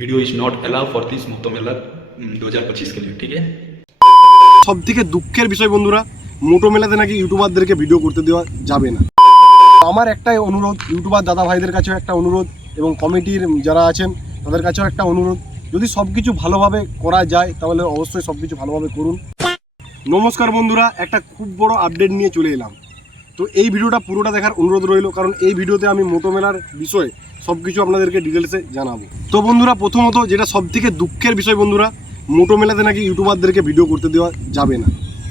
Video is not allow for this মোহতমেলা দু হাজার পঁচিশ কে ঠিক আছে সব থেকে দুঃখের বিষয় বন্ধুরা মোটো মেলাতে নাকি ইউটিউবারদেরকে ভিডিও করতে দেওয়া যাবে না। আমার একটাই অনুরোধ ইউটিউবার দাদা ভাইদের কাছেও একটা অনুরোধ এবং কমিটির যারা আছেন, তাদের কাছেও একটা অনুরোধ। যদি সব কিছু ভালোভাবে করা যায়, তাহলে অবশ্যই সব কিছু ভালোভাবে করুন। নমস্কার বন্ধুরা, একটা খুব বড় আপডেট নিয়ে চলে এলাম। তো এই ভিডিওটা পুরোটা দেখার অনুরোধ রইল, কারণ এই ভিডিওতে আমি মোটো মেলার বিষয়ে সব কিছু আপনাদেরকে ডিটেলসে জানাব। তো বন্ধুরা, প্রথমত যেটা সব থেকে দুঃখের বিষয় বন্ধুরা, মোটো মেলাতে নাকি ইউটিউবারদেরকে ভিডিও করতে দেওয়া যাবে না।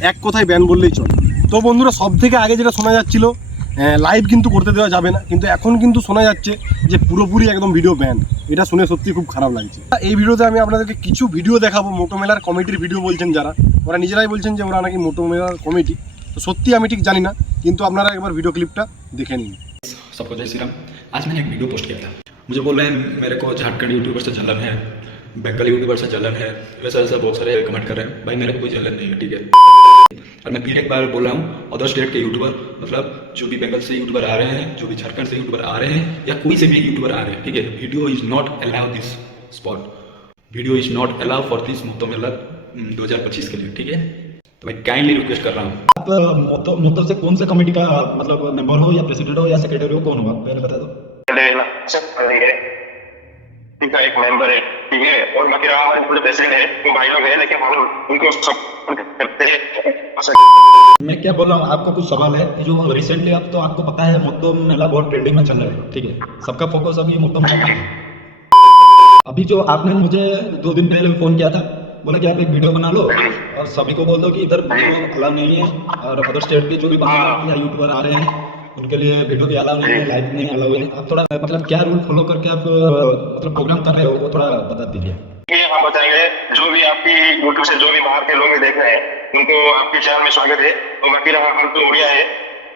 এক কথায় ব্যান বললেই চলে। তো বন্ধুরা সব থেকে আগে যেটা শোনা যাচ্ছিল লাইভ কিন্তু করতে দেওয়া যাবে না, কিন্তু এখন কিন্তু শোনা যাচ্ছে যে পুরোপুরি একদম ভিডিও ব্যান এটা শুনে সত্যি খুব খারাপ লাগছে। এই ভিডিওতে আমি আপনাদেরকে কিছু ভিডিও দেখাবো, মোটো মেলার কমিটির ভিডিও বলছেন যারা। ওরা নিজেরাই বলছেন যে ওরা নাকি মোটো মেলার কমিটি তো সত্যি আমি ঠিক জানি না। किंतु अपनारा एक बार वीडियो क्लिप देखे नहीं सबको जय श्री राम आज मैंने एक वीडियो पोस्ट किया था। मुझे बोल रहे हैं, मेरे को झारखंड यूट्यूबर से जलन है, बंगाल यूट्यूबर से जलन है वैसे वैसे बहुत सारे कमेंट कर रहे हैं। भाई, मेरे को कोई जलन नहीं है, ठीक है? और मैं फिर एक बार बोल रहा हूँ अदर स्टेट के यूट्यूबर मतलब जो भी बंगाल से यूट्यूबर आ रहे हैं, जो भी झारखंड से यूट्यूबर आ रहे हैं, या कोई से भी यूट्यूबर आ रहे हैं, ठीक है? Video is not allow this spot video is not allow for this मुफ़्त मेला दो के लिए, ठीक है? तो मैं काइंडली रिक्वेस्ट कर रहा हूँ। आप मोतो से कौन से कमेटी का मतलब मेंबर हो या प्रेसिडेंट हो या सेक्रेटरी हो कौन हो आप? पहले बता दो। लेना सब नहीं है ठीक है एक मेंबर है ठीक है। और बाकी रहा हमारे पूरे प्रेसिडेंट है वो भाई लोग है लेकिन हम उनको सपोर्ट करते हैं। मैं क्या बोल रहा हूँ आपको कुछ सवाल है? जो रिसेंटली अब तो आपको पता है मोतो मेला बहुत ट्रेंडिंग में चल रहा है ठीक है? सबका फोकस अभी मेला है। अभी जो आपने मुझे दो दिन पहले फ़ोन किया था बोला कि आप एक वीडियो बना लो और सभी को बोल दो कि इधर वीडियो अलाउ नहीं है और अदर स्टेट के जो भी बंदा यूट्यूबर आ रहे हैं, उनके लिए वीडियो भी अलाउ नहीं है लाइव नहीं अलाउ है। आप थोड़ा मतलब क्या रूल फॉलो करके आप मतलब प्रोग्राम कर रहे हो, वो थोड़ा बता दीजिए। हम बताएँगे जो भी आपकी यूट्यूब से जो भी बाहर के लोग देख रहे हैं, उनको आपके चैनल में स्वागत है। और बाकी रहा, हम तो उड़िया है।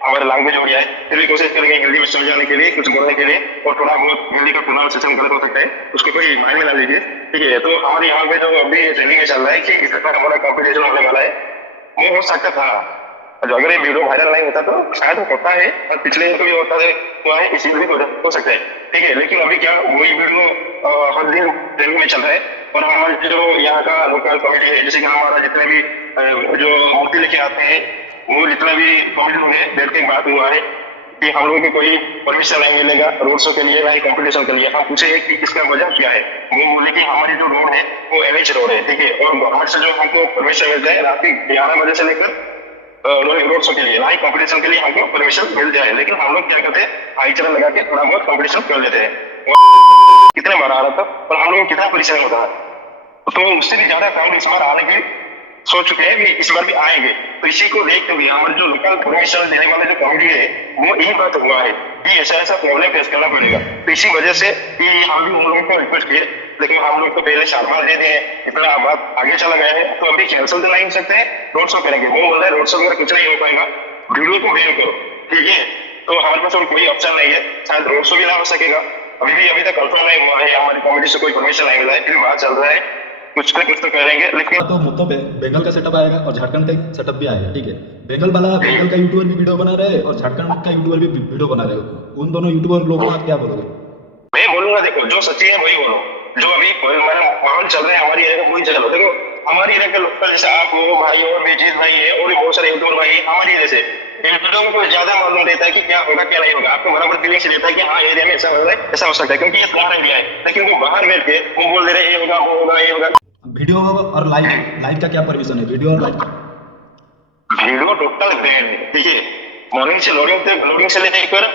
हमारा लैंग्वेज उड़िया है। फिर भी कोशिश करेंगे हिंदी में समझ जाने के लिए, कुछ बोलने के लिए, और थोड़ा बहुत हिंदी का प्रोनाउंसिएशन गलत हो सकता है, उसको कोई माइंड में ना लीजिए। ठीक है तो हमारे यहाँ पे जो अभी ट्रेनिंग में चल रहा है कि किस तरह हमारा कॉम्पिटिशन होने वाला है। वो हो सकता था। जो अगर ये वीडियो वायरल नहीं होता तो शायद होता है, और पिछले दिन भी होता है हुआ है, इसी भी हो हो सकता है। ठीक है, लेकिन अभी क्या वही वीडियो हर दिन ट्रेनिंग में चल रहा है। और हमारे जो यहाँ का लोकल कॉमेडी है, जैसे कि हमारा जितने भी जो मूर्ति लेके आते हैं वो जितने भी लोग हैं बैठ के बात हुआ है कि हम लोगों को कोई परमिशन नहीं मिलेगा रोड शो के लिए नहीं कंपटीशन के लिए। हम पूछे कि इसका वजह क्या है। वो बोले कि हमारी जो रोड है, वो एन रोड है, ठीक है? और गवर्नमेंट से जो हमको परमिशन मिलता है, रात के ग्यारह बजे से लेकर रोड शो के लिए नहीं कंपटीशन के लिए हमको परमिशन मिल जाए लेकिन हम लोग क्या करते हैं भाईचारा लगा के थोड़ा बहुत कंपटीशन कर लेते हैं। कितने बार आ रहा था और हम लोग कितना परिश्रम होता है? तो उससे भी ज़्यादा क्राउड इस बार आने की सोच चुके हैं इस बार भी आएँगे। तो इसी को देखते हुए हमारे जो लोकल परमिशन देने वाले जो कमिटी है, वो यही बात हुआ है कि ऐसा ऐसा प्रॉब्लम फेस करना पड़ेगा। तो इसी वजह से कि हम भी उन लोगों को रिक्वेस्ट किए, लेकिन हम लोग तो पहले शाबाश दे दिए इतना बात आगे चला गया है तो अभी कैंसिल तो नहीं हो सकते रोड शो करेंगे। वो बोल रहे हैं रोड शो अगर कुछ नहीं हो पाएगा। वीडियो को बैन करो, ठीक है? तो हमारे पास और कोई ऑप्शन नहीं है। शायद रोड शो भी ना हो सकेगा। अभी भी, अभी तक कंफर्म नहीं हुआ है, हमारी कमेटी से कोई परमिशन नहीं मिला है, फिर बात चल रहा है। कुछ ना कुछ तो करेंगे लेकिन तो मोतो पे बंगाल का सेटअप आएगा और झारखंड का सेटअप भी आएगा ठीक है? बंगाल वाला बंगाल का यूट्यूबर भी वीडियो बना रहे हैं और झारखंड का यूट्यूबर भी वीडियो बना रहे हो। उन दोनों यूट्यूबर लोगों को क्या बोलोगे? मैं बोलूँगा देखो जो सच्ची है वही बोलो। जो अभी माहौल चल रहा है हमारी एरिया का वही चलो। देखो हमारी एरिया के लोग जैसे आप हो भाई और बेजीत भाई है और भी बहुत सारे यूट्यूबर भाई है हमारी एरिया से। इन को ज़्यादा मालूम रहता है कि क्या होगा क्या नहीं होगा। आपको बराबर फीलिंग से रहता है कि हाँ एरिया में ऐसा हो रहा है ऐसा हो सकता है क्योंकि ये बाहर एरिया है। लेकिन वो बाहर बैठ के वो बोल दे रहे ये होगा वो होगा ये होगा। वीडियो और लाइव लाइव का क्या परमिशन है वीडियो और लाइव का वीडियो टोटल बैंड है ठीक है मॉर्निंग से लोडिंग तक लोडिंग से लेकर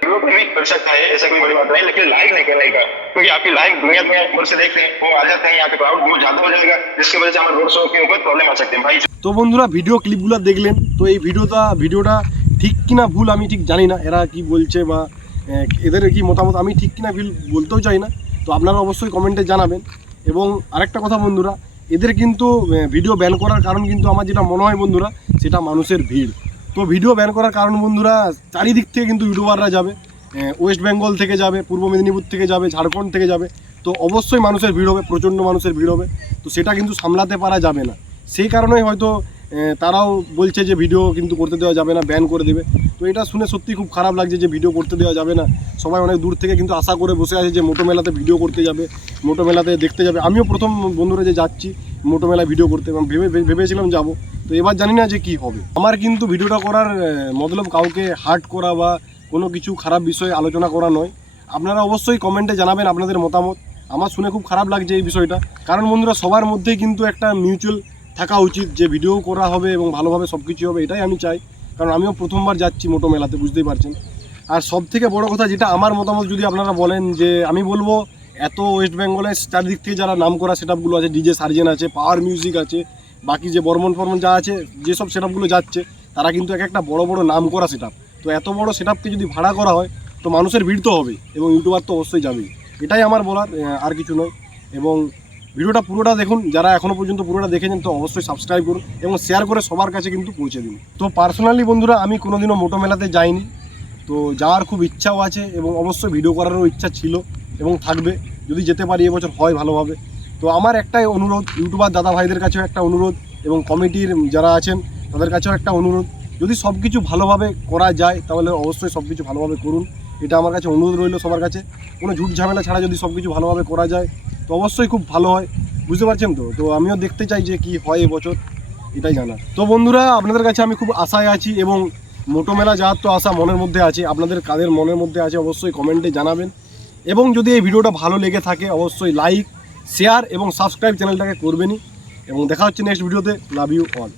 वीडियो कोई भी कर सकता है ऐसा कोई बड़ी बात नहीं लेकिन लाइव नहीं करने का क्योंकि आपकी लाइव दुनिया में भर से देखते हैं वो आ जाते हैं यहाँ पे क्राउड बहुत ज्यादा हो जाएगा जिसकी वजह से हमारे रोड शो के ऊपर प्रॉब्लम आ सकते हैं भाई তো বন্ধুরা ভিডিও ক্লিপগুলো দেখলেন তো এই ভিডিওটা ভিডিওটা ঠিক কিনা ভুল আমি ঠিক জানি না এরা কি বলছে বা আহ, এদের কি মতামত আমি ঠিক কিনা ভুল বলতেও চাই না তো আপনারা অবশ্যই কমেন্টে জানাবেন। এবং আরেকটা কথা বন্ধুরা, এদের কিন্তু ভিডিও ব্যান করার কারণ কিন্তু আমার যেটা মনে হয় বন্ধুরা, সেটা মানুষের ভিড়। তো ভিডিও ব্যান করার কারণ বন্ধুরা, চারিদিক থেকে কিন্তু ইউটিউবাররা যাবে ওয়েস্ট বেঙ্গল থেকে যাবে, পূর্ব মেদিনীপুর থেকে যাবে, ঝাড়খণ্ড থেকে যাবে। তো অবশ্যই মানুষের ভিড় হবে, প্রচণ্ড মানুষের ভিড় হবে। তো সেটা কিন্তু সামলাতে পারা যাবে না। সেই কারণেই হয়তো তারাও বলছে যে ভিডিও কিন্তু করতে দেওয়া যাবে না ব্যান করে দেবে। তো এটা শুনে সত্যি খুব খারাপ লাগছে যে ভিডিও করতে দেওয়া যাবে না। সবাই অনেক দূর থেকে কিন্তু আশা করে বসে আছে যে মোটো মেলাতে ভিডিও করতে যাবে, মোটো মেলাতে দেখতে যাবে। আমিও প্রথম বন্ধুরা যে যাচ্ছি, মোটো মেলায় ভিডিও করতে, এবং ভেবে ভেবেছিলাম যাব। তো এবার জানি না যে কি হবে। আমার কিন্তু ভিডিওটা করার মতলব কাউকে হার্ট করা বা কোনো কিছু খারাপ বিষয়ে আলোচনা করা নয়। আপনারা অবশ্যই কমেন্টে জানাবেন আপনাদের মতামত। আমার শুনে খুব খারাপ লাগছে এই বিষয়টা। কারণ বন্ধুরা, সবার মধ্যেই কিন্তু একটা মিউচুয়াল থাকা উচিত, যে ভিডিও করা হবে এবং ভালোভাবে সব কিছু হবে, এটাই আমি চাই। কারণ আমিও প্রথমবার যাচ্ছি মোটো মেলাতে, বুঝতেই পারছেন। আর সব থেকে বড় কথা যেটা আমার মতামত, যদি আপনারা বলেন যে, আমি বলব, এত ওয়েস্ট বেঙ্গলের চারদিক থেকে যারা নাম করা সেটআপগুলো আছে ডিজে সার্জেন আছে পাওয়ার মিউজিক আছে, বাকি যে বর্মন ফর্মন যা আছে, যেসব সেটআপগুলো যাচ্ছে, তারা কিন্তু এক একটা বড় বড় নাম করা সেটআপ তো এত বড় সেটআপকে যদি ভাড়া করা হয়, তো মানুষের ভিড় তো হবে এবং ইউটিউবার তো অবশ্যই যাবেই। এটাই আমার বলার আর কিছু নয়। এবং ভিডিওটা পুরোটা দেখুন, যারা এখনও পর্যন্ত পুরোটা দেখেছেন তো অবশ্যই সাবস্ক্রাইব করুন এবং শেয়ার করে সবার কাছে কিন্তু পৌঁছে দিন। তো পার্সোনালি বন্ধুরা, আমি কোনোদিনও মোটো মেলাতে যাইনি। তো যাওয়ার খুব ইচ্ছাও আছে এবং অবশ্যই ভিডিও করারও ইচ্ছা ছিল এবং থাকবে। যদি যেতে পারি এবছর হয় ভালোভাবে। তো আমার একটাই অনুরোধ ইউটিউবার দাদা ভাইদের কাছেও একটা অনুরোধ এবং কমিটির যারা আছেন, তাদের কাছেও একটা অনুরোধ। যদি সব কিছু ভালোভাবে করা যায়, তাহলে অবশ্যই সব কিছু ভালোভাবে করুন। এটা আমার কাছে অনুরোধ রইল সবার কাছে। কোনো ঝুট ঝামেলা ছাড়া যদি সব কিছু ভালোভাবে করা যায় তো অবশ্যই খুব ভালো হয়। বুঝতে পারছেন তো? তো আমিও দেখতে চাই যে কি হয় এবছর, এটাই জানা তো বন্ধুরা, আপনাদের কাছে আমি খুব আশায় আছি এবং মোটো মেলা যাওয়ার তো আশা মনের মধ্যে আছে, আপনাদের কাদের মনের মধ্যে আছে অবশ্যই কমেন্টে জানাবেন। এবং যদি এই ভিডিওটা ভালো লেগে থাকে, অবশ্যই লাইক, শেয়ার এবং সাবস্ক্রাইব চ্যানেলটাকে করবেনই। এবং দেখা হচ্ছে নেক্সট ভিডিওতে, লাভ ইউ অল।